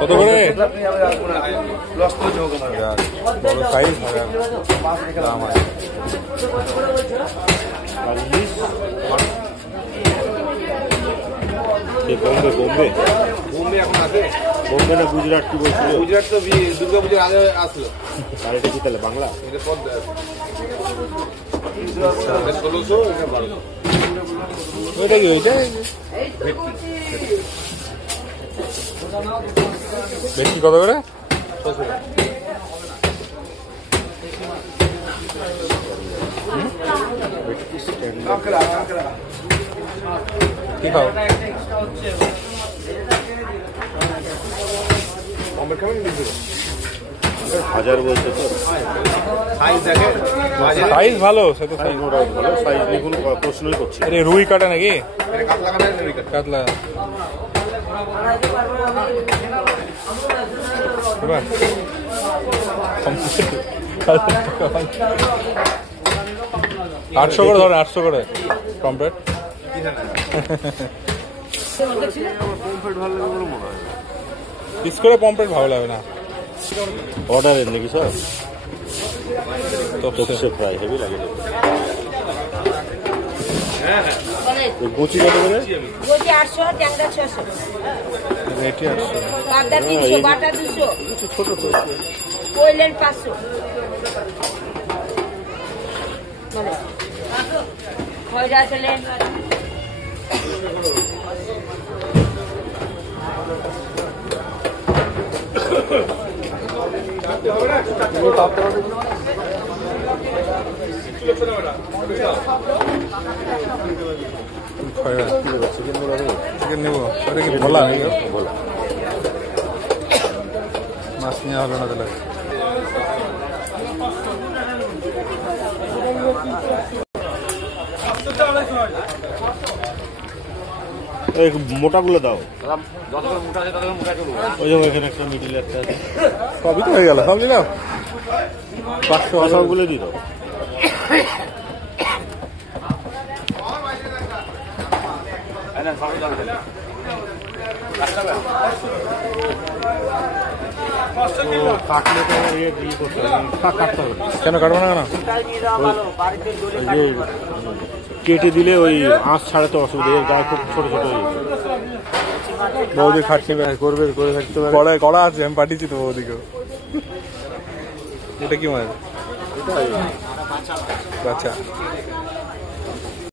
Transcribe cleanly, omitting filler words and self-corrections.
কত করে? বড় সাইজ দাম আছে। বোম্বে বোম্বে বোম্বে এখন আছে। বোম্বে না গুজরাট কি বলছিল? গুজরাট তো দুর্গা পুজোর আগে আসলো। আর এটা কি তাহলে বাংলা? ওইটা কি ওইটা ভেটকি কত করে? কি খাও? হাজার বলছে তো। সাইজ ভালো, সে তো সাইজ ভালো। সাইজ নিয়ে কোনো প্রশ্নই করছি। রুই কাটা নাকি? কাতলা। আটশো করে ধরেন, 800 করে কমপ্লিট। পিস করে পমপ্লেট ভালো লাগে না। অর্ডারের নাকি স্যার? তপসে ফ্রাই হেভি লাগে। গুচি কত করে? গুচি 800, ট্যাংরা 600। রেটি 800। পাবদা 300, বাটা 200। ছোট ছোট। কোয়েলের 500। মানে কয়টা চলে? চিকেন নেবো। ভোলা ভোলা মাছ নেওয়া হলো না তাহলে। মোটাগুলো দাও। ওই যে ওইখানে একটা মিডিল একটা আছে। সবই তো হয়ে গেল, সব দিলাম। 500 সবগুলো দিল। কাটলে তো কাটতে হবে। কেন কাটবো না? কেন কেটে দিলে ওই আঁশ ছাড়ে তো অসুবিধা। গায়ে খুব ছোট ছোট বৌদি খাটছি করবে করে থাকতে পারে। কড়াই কড়া আছে, আমি পাঠিয়েছি তো বৌদিকেও। এটা কি মাছ? বাচ্চা।